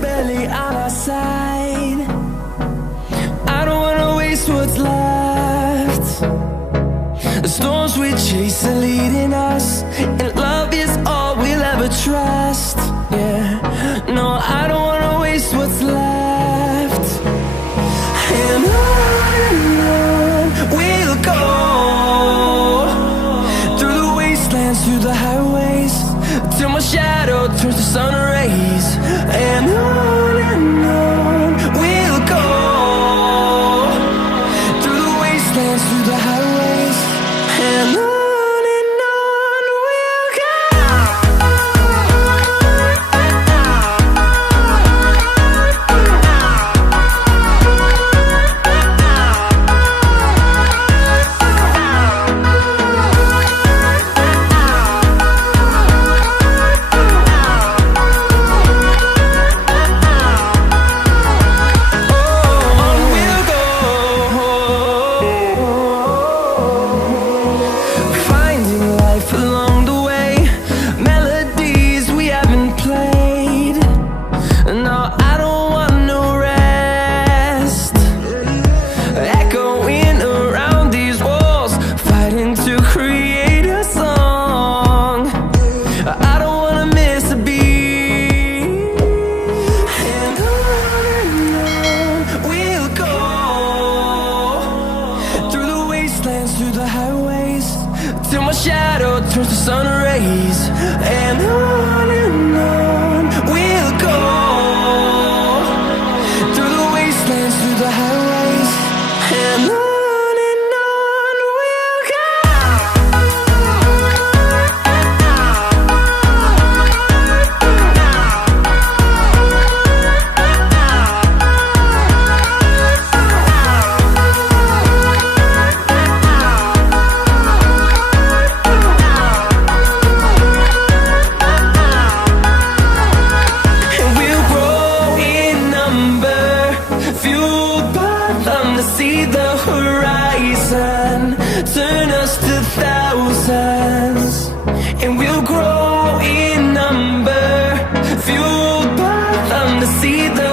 barely on our side. I don't wanna waste what's left. The storms we chase are leading us, and love is all we'll ever trust. Yeah, no, I don't wanna waste what's left. And on we'll go, through the wastelands, through the highways, till my shadow turns to sun rays. And on we'll go, through the wastelands, through the highways, and on we'll go. Through the highways, till my shadow turns to sun rays. And on we'll go, through the wastelands, through the highways, and on we'll go. See the horizon turn us to thousands, and we'll grow in number, fueled by them to see the